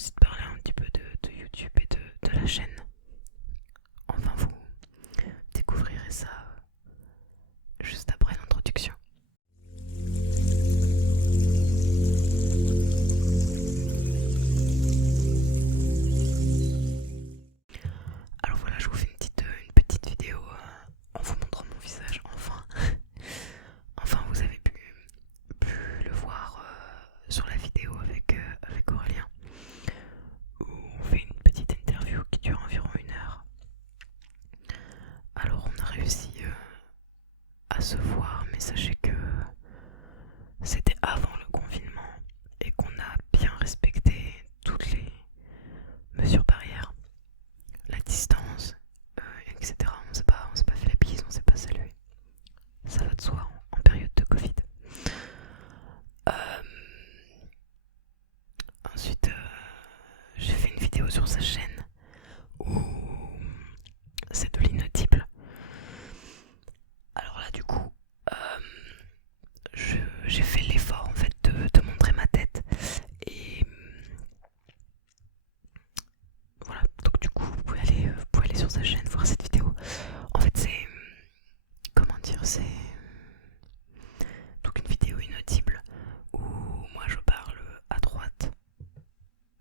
aussi te parler un petit peu de YouTube et de la chaîne. Enfin, vous découvrirez ça juste après l'introduction. Alors voilà, je vous fais une petite vidéo en vous montrant mon visage, enfin. Enfin, vous avez pu le voir sur la vidéo avec Aurélien, où on fait une petite interview qui dure environ 1 heure. Alors on a réussi à se voir, mais sachez que c'était avant le confinement et qu'on a bien respecté toutes les mesures barrières, la distance, etc. On s'est pas fait la bise, on s'est pas salué. Ça va de soi en période de Covid. Euh, Ensuite, j'ai fait une vidéo sur sa chaîne où c'est de l'inaudible. Alors là, du coup, j'ai fait l'effort en fait de montrer ma tête et voilà. Donc du coup, vous pouvez aller sur sa chaîne voir cette vidéo. En fait, c'est comment dire, c'est donc une vidéo inaudible où moi je parle à droite.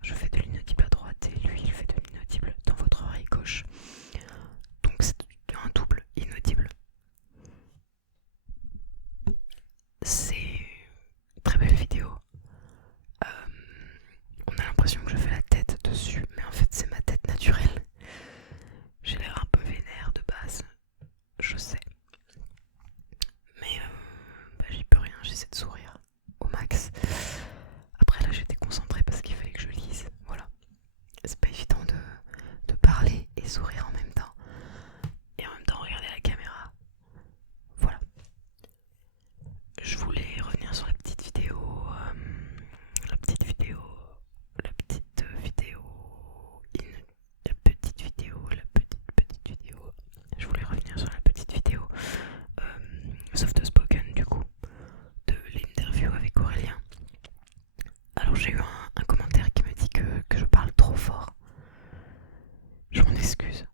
Je fais de l'inaudible à droite et lui il fait de l'inaudible dans votre oreille gauche. Donc c'est un double inaudible. C'est une très belle vidéo. On a l'impression que je fais la tête dessus, mais en fait c'est ma tête naturelle. J'ai l'air un peu vénère de base, je sais. Mais j'y peux rien, j'essaie de sourire au max. Après là j'étais concentrée parce qu'il fallait que je lise, voilà. C'est pas évident de parler et sourire en même temps. Et en même temps regarder la caméra. Voilà. Je voulais revenir sur la petite vidéo. La petite vidéo. La petite vidéo. La petite vidéo. La petite vidéo. Je voulais revenir sur la petite vidéo. Soft spoken du coup. De l'interview avec Aurélien. Alors j'ai eu un commentaire qui me dit que je parle trop fort. Je m'en excuse.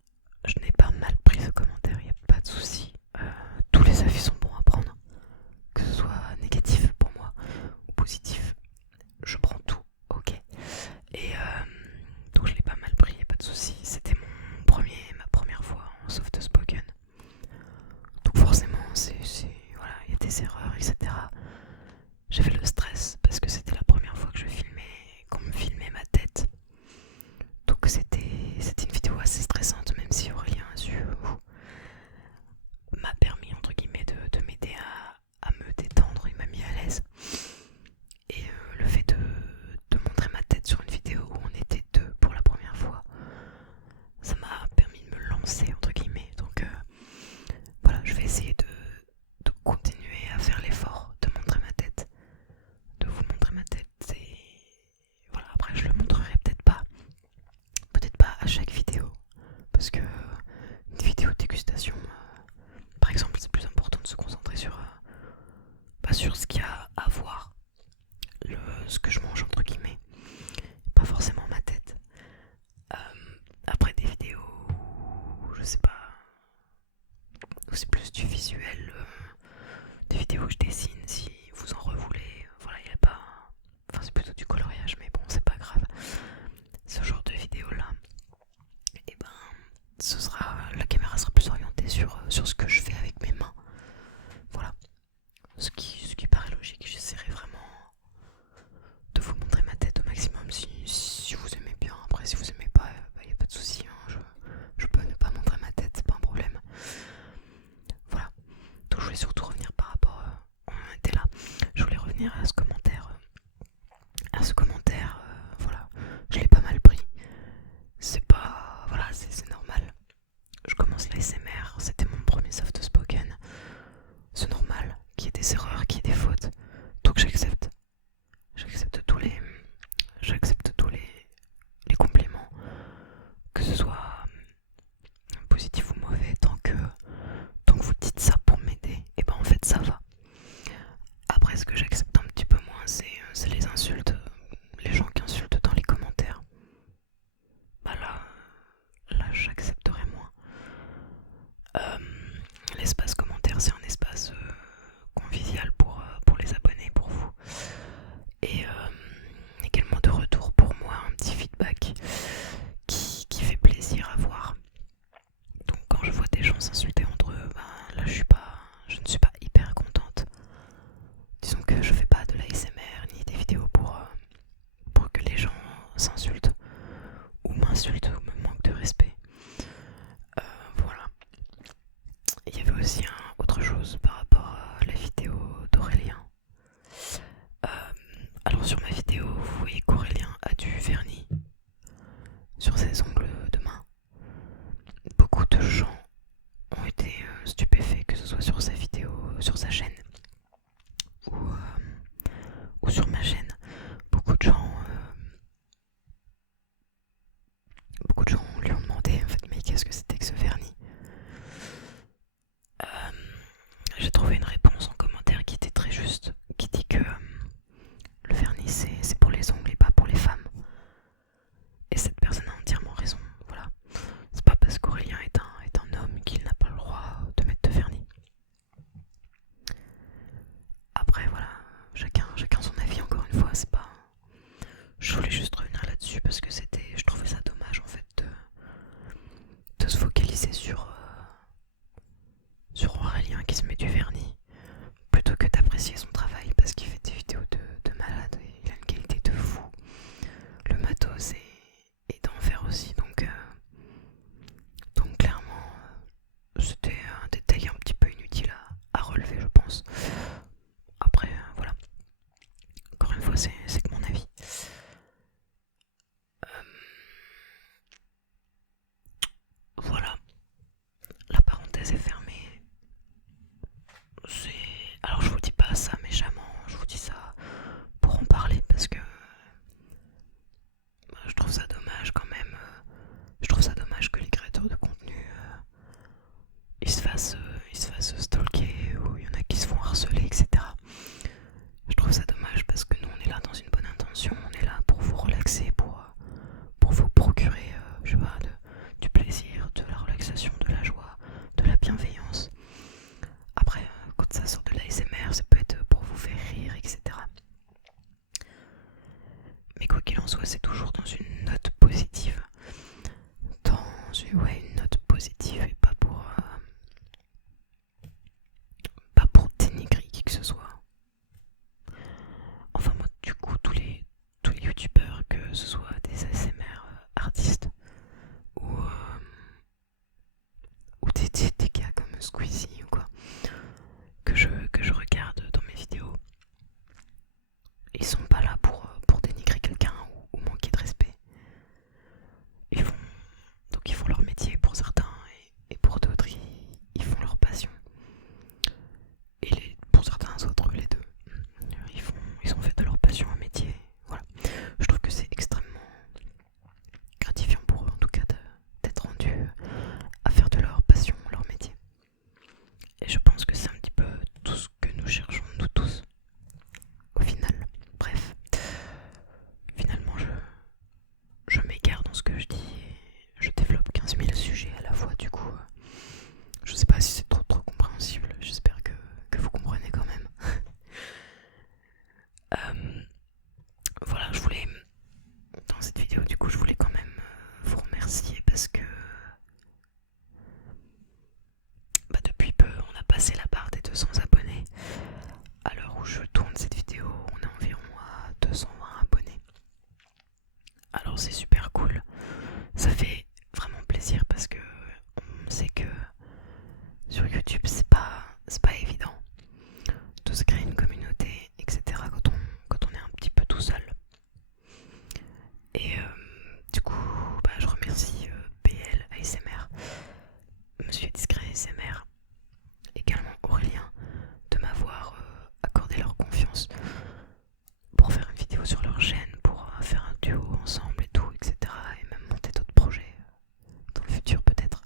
m'insulte ou me manque de respect. Voilà. Il y avait aussi autre chose par rapport à la vidéo d'Aurélien. Alors sur ma vidéo, vous voyez qu'Aurélien a du vernis sur ses ongles de main. Beaucoup de gens ont été stupéfaits, que ce soit sur sa vidéo, sur sa chaîne ou sur ma chaîne. Beaucoup de gens lui ont demandé en fait, mais qu'est-ce que c'était que ce vernis? J'ai trouvé une réponse en commentaire qui était très juste, qui dit que le vernis c'est pour les ongles et pas pour les femmes. Et cette personne a entièrement raison. Voilà. C'est pas parce qu'Aurélien est un homme qu'il n'a pas le droit de mettre de vernis. Après voilà, chacun son avis, encore une fois, c'est pas. Je voulais juste revenir là-dessus parce que je trouvais ça dommage en fait de se focaliser sur Aurélien qui se met du vernis plutôt que d'apprécier son travail parce qu'il fait des vidéos de malade et il a une qualité de fou. Le matos est d'enfer aussi, donc clairement c'était un détail un petit peu inutile à relever, je pense. Après voilà, encore une fois c'est que mon avis. Voilà, la parenthèse est fermée. Alors je vous dis pas ça méchamment, je vous dis ça pour en parler parce que je trouve ça dommage quand même. Je trouve ça dommage que les créateurs de contenu ils se fassent stalker ou il y en a qui se font harceler, etc. Je trouve ça dommage parce que nous on est là dans une bonne intention, on est là pour vous relaxer, pour vous procurer je sais pas, du plaisir, de la relaxation, de la joie, de la bienveillance. Après, quand ça sort de l'ASMR, ça peut être pour vous faire rire, etc. Mais quoi qu'il en soit, c'est toujours dans une note positive. Une note positive et pas pour dénigrer qui que ce soit. Enfin moi du coup tous les youtubeurs, que ce soit des ASMR artistes ou des gars comme Squeezie ou quoi, que je regarde dans mes vidéos, ils sont pas là pour dénigrer quelqu'un ou manquer de respect. Ils font leur métier pour certains et pour d'autres ils font leur passion. Et pour certains autres, les deux. Ils ont fait de leur passion un métier. Voilà. Je trouve que c'est extrêmement gratifiant pour eux, en tout cas, d'être rendus à faire de leur passion leur métier. Et je pense que c'est un petit peu tout ce que nous cherchons, nous tous, au final. Bref. Finalement, je m'égare dans ce que je dis et je développe 15 000 sujets à la fois, du coup. Je sais pas si c'est trop compréhensible, j'espère que vous comprenez quand même. Voilà, dans cette vidéo du coup je voulais quand même vous remercier parce que depuis peu on a passé la barre des 200 abonnés. À l'heure où je tourne cette vidéo, on est environ à 220 abonnés. Alors c'est super cool, ça fait vraiment plaisir parce que on sait que sur YouTube c'est pas évident de se créer une communauté, etc. quand on est un petit peu tout seul. Et du coup je remercie PL ASMR, Monsieur Discret ASMR, également Aurélien, de m'avoir accordé leur confiance pour faire une vidéo sur leur chaîne, pour faire un duo ensemble et tout, etc. Et même monter d'autres projets dans le futur peut-être.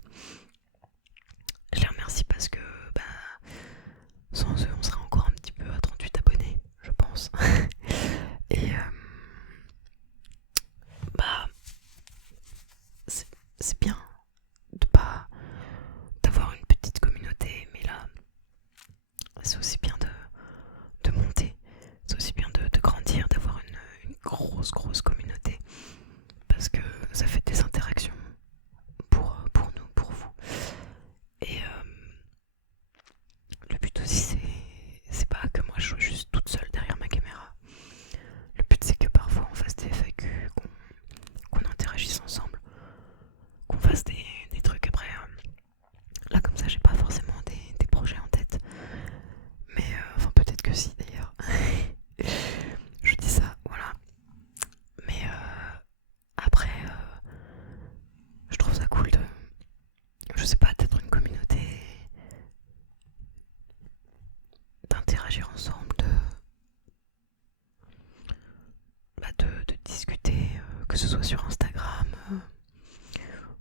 Je les remercie parce que sans eux on serait encore un petit peu à 38 abonnés, je pense. Et c'est bien d'avoir une petite communauté, mais là c'est aussi bien de monter, c'est aussi bien de grandir, d'avoir une grosse communauté, parce que ça fait des interactions pour nous, pour vous. Et le but aussi c'est pas que moi je sois juste toute seule derrière ma caméra. Le but c'est que parfois on fasse des FAQ, qu'on interagisse ensemble, fasse des trucs après. Là comme ça j'ai pas forcément des projets en tête. Mais enfin peut-être que si d'ailleurs. Je dis ça, voilà. Mais après je trouve ça cool de, je sais pas, d'être une communauté, d'interagir ensemble, de discuter, que ce soit sur Instagram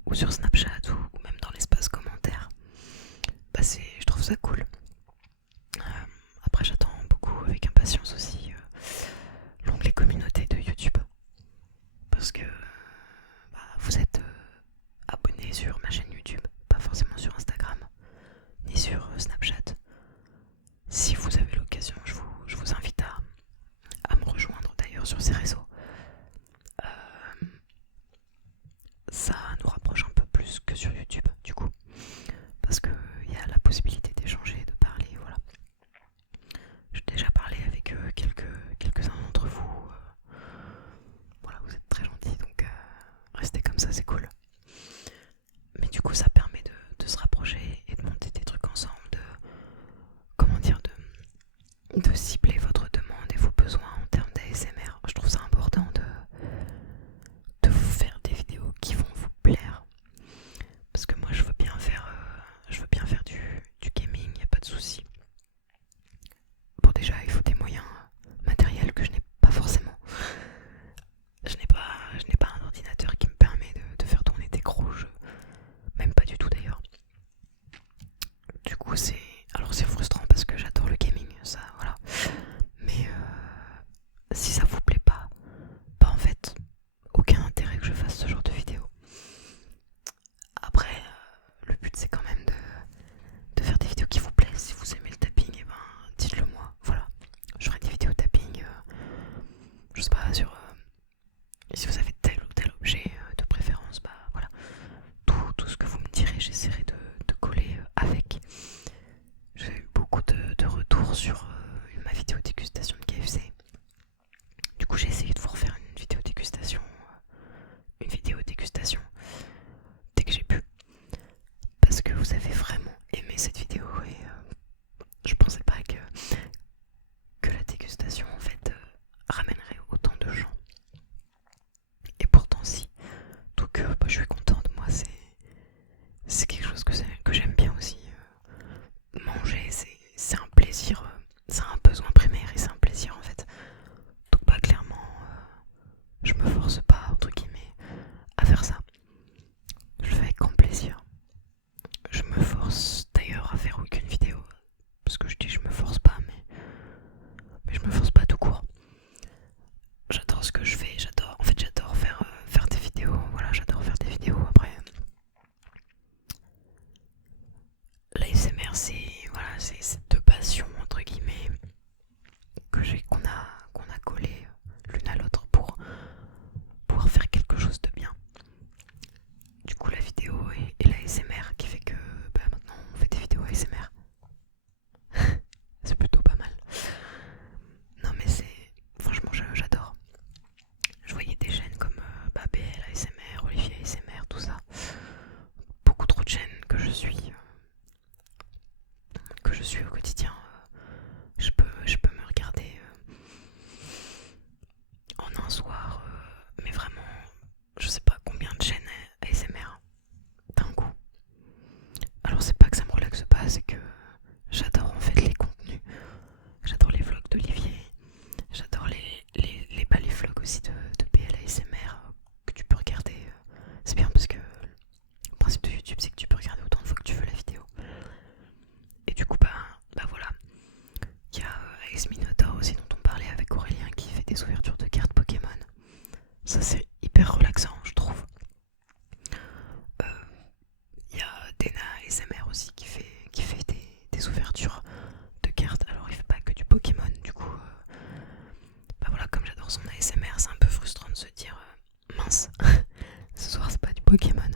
ou sur Snapchat ou même dans l'espace commentaire. Je trouve ça cool. Après j'attends beaucoup avec impatience aussi l'onglet communauté de YouTube. Parce que vous êtes abonné sur ma chaîne YouTube, pas forcément sur Instagram, ni sur Snapchat. Si vous avez l'occasion, je vous invite à me rejoindre d'ailleurs sur ces réseaux. Ça nous rapproche un peu plus que sur YouTube du coup, parce qu'il y a la possibilité d'échanger, de parler, voilà. J'ai déjà parlé avec quelques-uns d'entre vous. Voilà, vous êtes très gentils, donc restez comme ça, c'est cool. Mais du coup ça permet de se rapprocher et de monter des trucs ensemble, de cibler votre demande et vos besoins en termes d'ASMR. Je trouve ça important de vous faire des vidéos qui vont vous plaire. Parce que moi je veux bien faire du gaming, y a pas de souci. Bon déjà il faut des moyens matériels que je n'ai pas forcément. Je n'ai pas un ordinateur qui me permet de faire tourner des gros jeux. Même pas du tout d'ailleurs. Du coup c'est frustrant parce que j'adore le gaming, ça voilà. Mais si ça vous plaît pas, en fait aucun intérêt que je fasse ce genre de vidéo. Après le but c'est quand même de faire des vidéos qui vous plaisent. Si vous aimez le tapping, et dites-le moi, voilà. Je ferai des vidéos tapping, je sais pas, sur si vous avez tel ou tel objet de préférence, voilà. Tout ce que vous me direz, j'essaierai de coller avec. J'ai eu beaucoup de retours sur ma vidéo dégustation de KFC. Du coup j'ai essayé de vous refaire une vidéo dégustation dès que j'ai pu. Parce que vous avez vraiment aimé cette vidéo et je pensais pas que la dégustation en fait ramènerait autant de gens. Et pourtant si. Donc je suis contente, moi c'est quelque chose que j'aime bien aussi. Manger c'est un plaisir, c'est un besoin primaire et c'est un plaisir en fait. Donc clairement je me force pas entre guillemets à faire ça. Je le fais avec grand plaisir. Je me force d'ailleurs à faire aucune vidéo. Parce que je dis je me force pas, mais je me force pas tout court. J'adore ce que je fais, j'adore faire des vidéos, voilà, j'adore faire des vidéos. Après l'ASMR c'est deux passions entre guillemets qu'on a collé l'une à l'autre pour pouvoir faire quelque chose de bien. Du coup la vidéo et l'ASMR qui fait que maintenant on fait des vidéos ASMR. C'est plutôt pas mal. Non mais franchement j'adore. Je voyais des chaînes comme BL ASMR, Olivier ASMR, tout ça. Beaucoup trop de chaînes que je suis au quotidien. Je peux me regarder en un soir, mais vraiment, je sais pas combien de chaînes ASMR d'un coup. Alors c'est pas que ça me relaxe pas, c'est que j'adore en fait les contenus. J'adore les vlogs d'Olivier. J'adore les vlogs aussi de BL ASMR que tu peux regarder. C'est bien parce que le principe de YouTube c'est que tu peux regarder autant de fois que tu veux la vidéo. Et du coup voilà. Il y a Ace Minotaur aussi dont on parlait avec Aurélien qui fait des ouvertures de cartes Pokémon. Ça c'est hyper relaxant je trouve. Il y a Dena ASMR aussi qui fait des ouvertures de cartes. Alors il fait pas que du Pokémon du coup. Voilà, comme j'adore son ASMR, c'est un peu frustrant de se dire mince, ce soir c'est pas du Pokémon.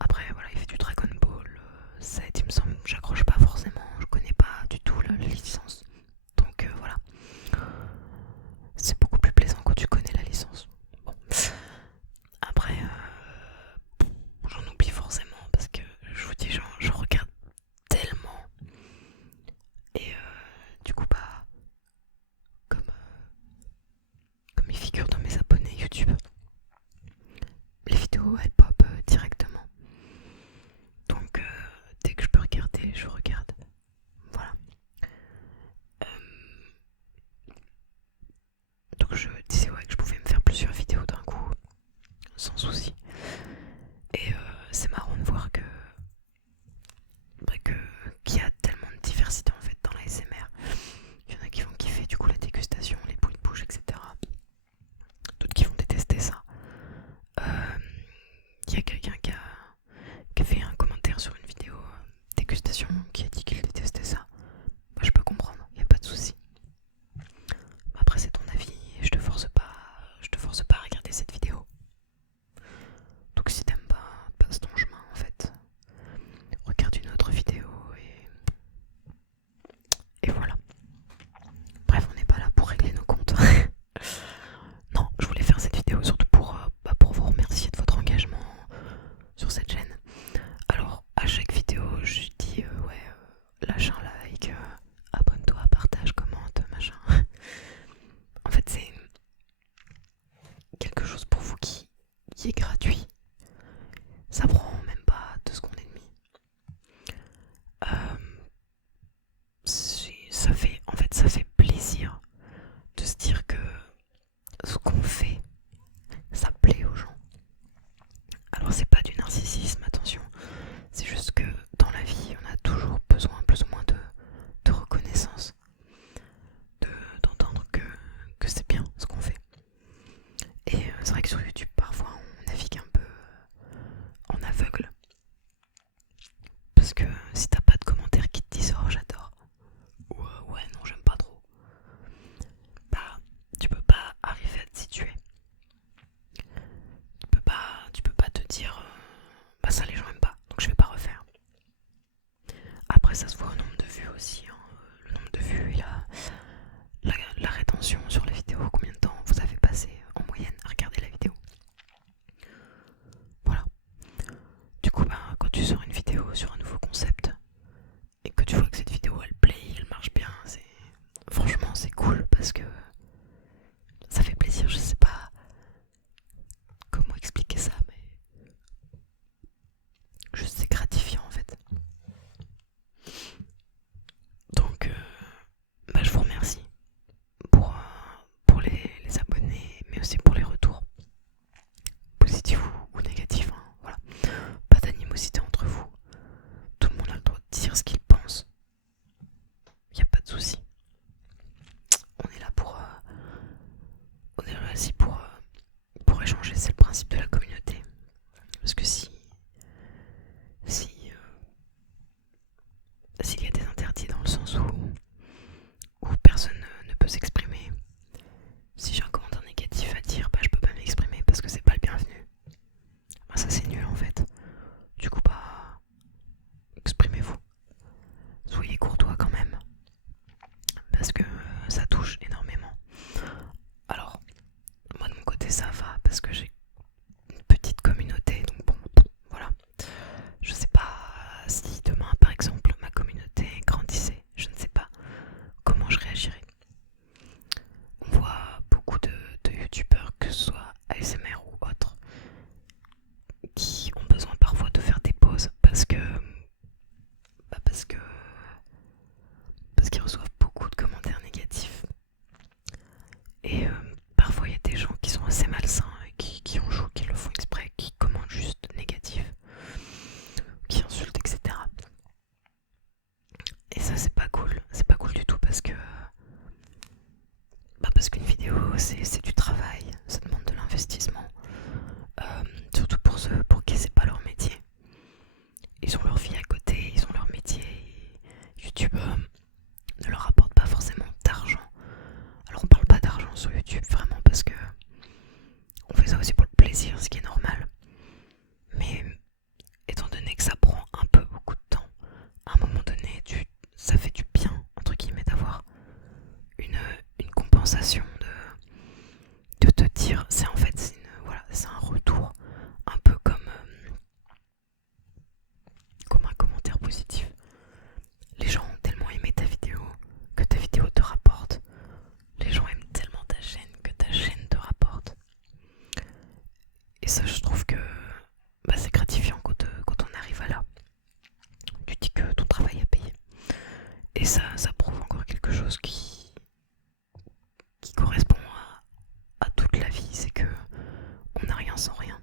Après voilà, il fait du Dragon Ball, ça il me semble, j'accroche pas forcément, je connais pas du tout la licence. Donc voilà, c'est beaucoup plus plaisant quand tu connais la licence. Bon. Après, j'en sans souci. Et c'est marrant de voir qu'il y a tellement de diversité en fait dans la SMR. Il y en a qui vont kiffer du coup la dégustation, les bruits de bouche, etc. D'autres qui vont détester ça. Il y a quelqu'un qui a fait un commentaire sur une vidéo dégustation qui a dit qu'il détestait ça. Bah, je peux comprendre, il n'y a pas de souci. Après c'est ton avis et je te force pas à regarder cette vidéo. Donc si t'aimes pas, passe ton chemin en fait. Regarde une autre vidéo et voilà. Bref, on n'est pas là pour régler nos comptes. Non, je voulais faire cette vidéo surtout pour vous remercier de votre engagement sur cette chaîne. Alors, à chaque vidéo, je dis lâche un like, abonne-toi, partage, commente, machin. En fait, c'est quelque chose pour vous qui est gratuit. Ça prend même pas 2 secondes et demie. Ça fait plaisir de se dire que ce qu'on fait, ça plaît aux gens. Alors c'est pas du narcissisme, attention. C'est juste que dans la vie, on a toujours besoin plus ou moins de reconnaissance. D'entendre que c'est bien ce qu'on fait. Et c'est vrai que sur YouTube, parfois, on navigue un peu en aveugle. Parce que si t'as pas de commentaires qui te disent « Oh, j'adore » ou « Ouais, non, j'aime pas trop », bah, tu peux pas arriver à te situer. Tu peux pas te dire bah ça les gens aiment pas, donc je vais pas refaire. Après ça se voit au nombre de vues aussi, hein. Le nombre de vues et la rétention sur la vidéo, combien de temps vous avez passé en moyenne à regarder la vidéo. Voilà. Du coup bah, quand tu sors une vidéo sur un nouveau concept et que tu vois que cette vidéo elle plaît, elle marche bien, franchement c'est cool parce que ça fait plaisir. Je sais pas comment expliquer ça, mais juste c'est gratifiant en fait. Donc bah, je vous remercie pour les abonnés, mais aussi pour les retours positifs ou négatifs, hein, voilà. Pas d'animosité entre vous, tout le monde a le droit de dire ce qu'il pense, y a pas de souci. On est là aussi pour échanger, c'est le principe de la communauté. Parce que s'il y a des interdits dans le sens où personne ne peut s'exprimer, si j'ai un commentaire négatif à dire, bah je peux pas m'exprimer parce que c'est pas le bienvenu. Bah ça c'est nul en fait. Du coup bah exprimez-vous. Soyez courtois quand même. Parce que ça touche énormément. Alors, moi de mon côté ça va parce que j'ai une petite communauté, donc bon, voilà. Je sais pas si demain par exemple ma communauté grandissait, je ne sais pas comment je réagirais. On voit beaucoup de youtubeurs, que ce soit ASMR ou autres, qui ont besoin parfois de faire des pauses parce qu'ils reçoivent beaucoup de commentaires négatifs. Et parfois il y a des gens qui sont assez malsains et qui en jouent, qui le font exprès, qui commentent juste négatif, qui insultent, etc. Et ça c'est pas cool du tout parce qu'une vidéo c'est du travail, ça demande de l'investissement. Surtout pour ceux pour qui c'est pas leur métier. Ils ont leur vie à côté, ils ont leur métier. YouTube ne leur apporte pas forcément d'argent. Alors on parle pas d'argent sur YouTube vraiment parce que on fait ça aussi pour le plaisir, ce qui est normal. Mais étant donné que ça prend un peu beaucoup de temps, à un moment donné ça fait du bien entre guillemets d'avoir une compensation de te dire c'est un retour un peu comme un commentaire positif. Les gens ont tellement aimé ta vidéo que ta vidéo te rapporte. Les gens aiment tellement ta chaîne que ta chaîne te rapporte. Et ça, je trouve que c'est gratifiant quand on arrive à là. Tu dis que ton travail a payé. Et ça prouve encore quelque chose qui correspond à toute la vie. C'est que on n'a rien sans rien.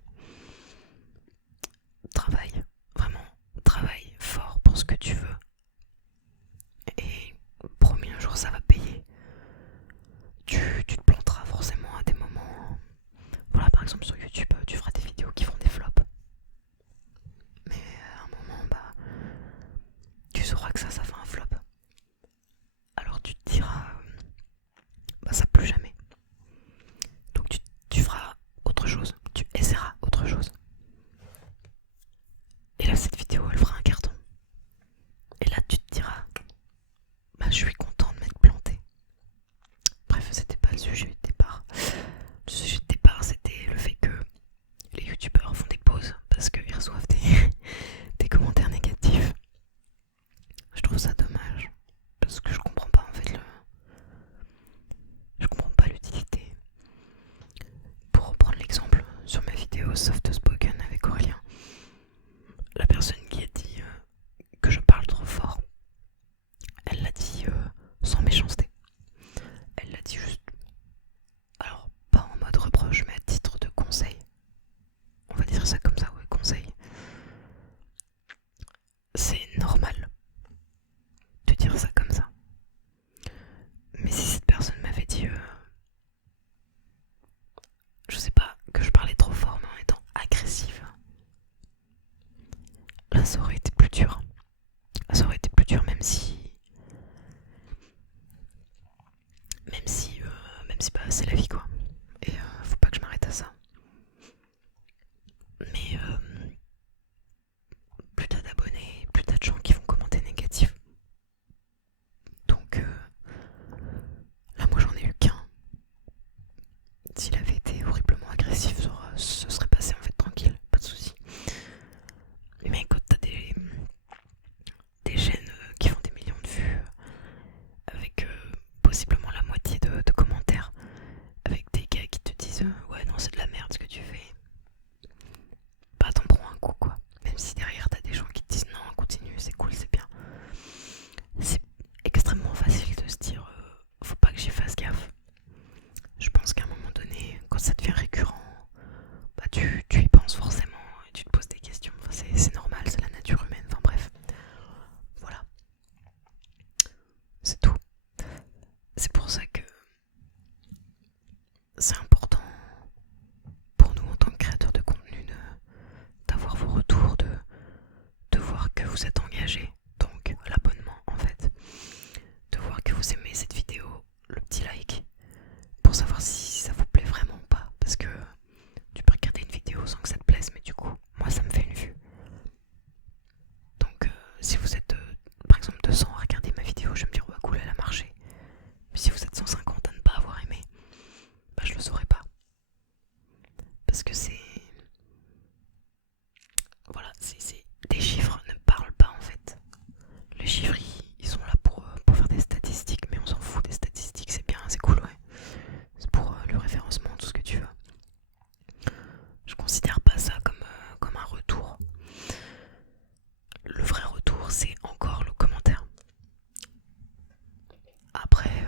même si derrière t'as des gens qui te disent non, continue, c'est cool, c'est bien. C'est extrêmement facile de se dire faut pas que j'y fasse gaffe. Je pense qu'à un moment donné, quand ça devient récurrent, bah tu y penses forcément et tu te poses des questions. Enfin, c'est normal, c'est la nature humaine. Enfin bref, voilà, c'est tout. C'est pour ça que c'est important pour nous en tant que créateurs de contenu d'avoir vos retours, de voir que vous êtes engagés, donc l'abonnement en fait, de voir que vous aimez cette vidéo, le petit like, pour savoir si ça vous plaît vraiment ou pas, parce que tu peux regarder une vidéo sans que ça te plaise, mais du coup, moi ça me fait une vue. Donc si vous êtes par exemple 200 à regarder ma vidéo, je vais me dire ouais cool, elle a marché. Mais si vous êtes 150 à ne pas avoir aimé, bah je le saurais pas. Parce que c'est... Voilà, des chiffres ne parlent pas en fait. Les chiffres ils sont là pour faire des statistiques, mais on s'en fout des statistiques, c'est bien, c'est cool, ouais. C'est pour le référencement, tout ce que tu veux. Je considère pas ça comme un retour. Le vrai retour, c'est encore le commentaire. Après,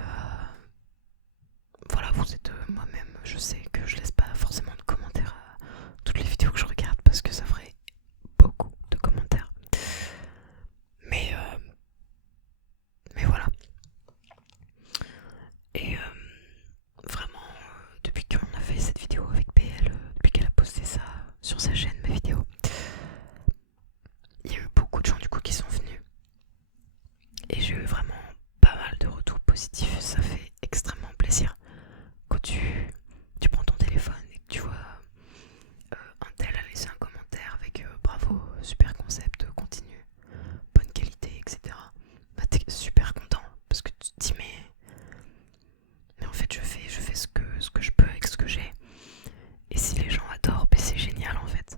voilà, vous êtes moi-même, je sais que je laisse pas forcément de commentaires à toutes les vidéos que je regarde parce que ça ferait beaucoup de commentaires. Mais voilà. Et vraiment, depuis qu'on a fait cette vidéo avec PL, depuis qu'elle a posté ça sur sa chaîne, ma vidéo, il y a eu beaucoup de gens du coup qui sont venus. Et j'ai eu vraiment pas mal de retours positifs. Ça fait extrêmement plaisir quand tu prends ton téléphone et que tu vois un tel a laissé un commentaire avec bravo, super concept, continue, bonne qualité, etc. Bah t'es super content parce que tu te dis mais en fait je fais ce que je peux avec ce que j'ai. Et si les gens adorent, bah c'est génial en fait.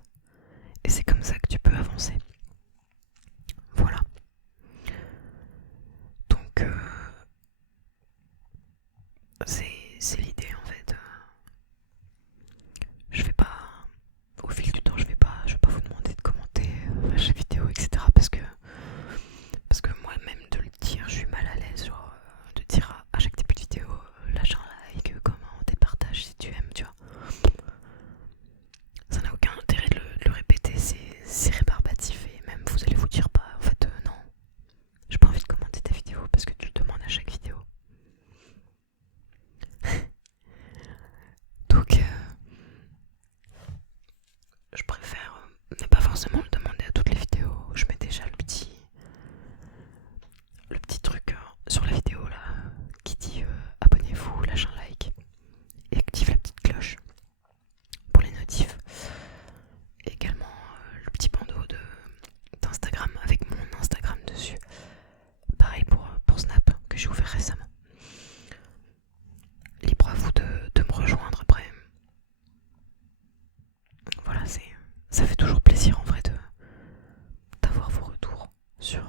Et c'est comme ça que tu peux avancer. Voilà. Donc c'est l'idée en fait. Je vais pas, au fil du temps, je vais pas vous demander de commenter à chaque vidéo, etc. Parce que moi-même de le dire, je suis mal à l'aise, genre de dire à chaque début de vidéo, lâche un like, commente et partage si tu aimes, tu vois. Ça n'a aucun intérêt de le répéter, c'est rébarbatif et même vous allez vous dire bah en fait non, j'ai pas envie de commenter ta vidéo parce que tu le demandes à chaque vidéo. Donc je préfère ne pas forcément le demander à toutes les vidéos. Je mets déjà le petit truc sur la vidéo là qui dit abonnez-vous, lâchez un like et active la petite cloche pour les notifs. Et également le petit bandeau d'Instagram avec mon Instagram dessus. Pareil pour Snap que j'ai ouvert récemment. Libre à vous de me rejoindre après. Voilà, ça fait toujours plaisir en vrai d'avoir vos retours sur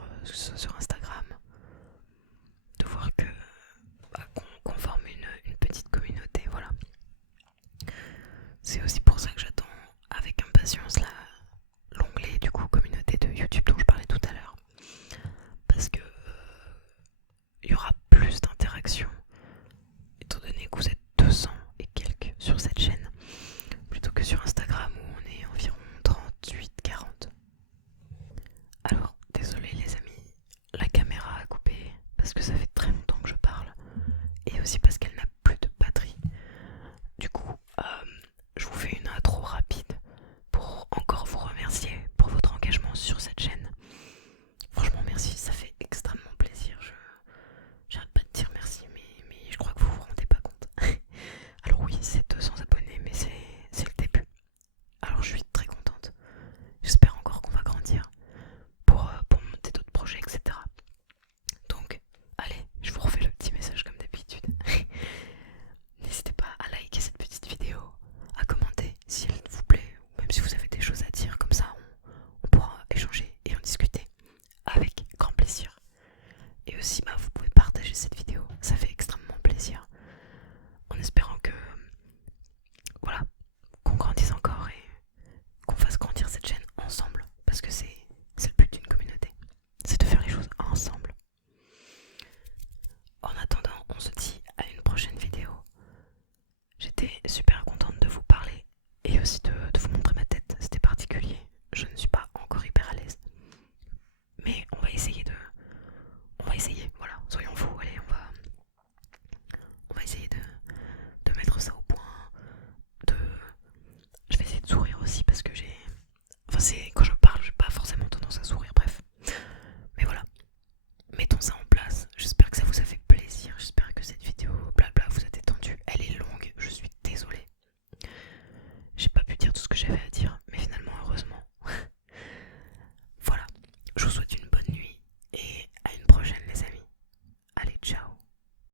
Instagram, de voir que qu'on forme une petite communauté, voilà. C'est aussi pour ça que j'attends avec impatience l'onglet du coup communauté de YouTube dont je parlais tout à l'heure, parce que il y aura plus d'interactions étant donné que vous êtes 200 et quelques sur cette chaîne plutôt que sur Instagram où on est environ 38-40. Alors désolé les amis, la caméra a coupé parce que ça fait très longtemps que je parle et aussi parce qu'elle n'a plus de batterie. Du coup je vous fais une intro rapide pour encore vous remercier pour votre engagement sur cette chaîne. Franchement merci, ça fait extrêmement plaisir. J'arrête pas de dire merci, mais je crois que vous vous rendez pas compte. Alors oui, c'est 200 abonnés, mais c'est le début. Alors je suis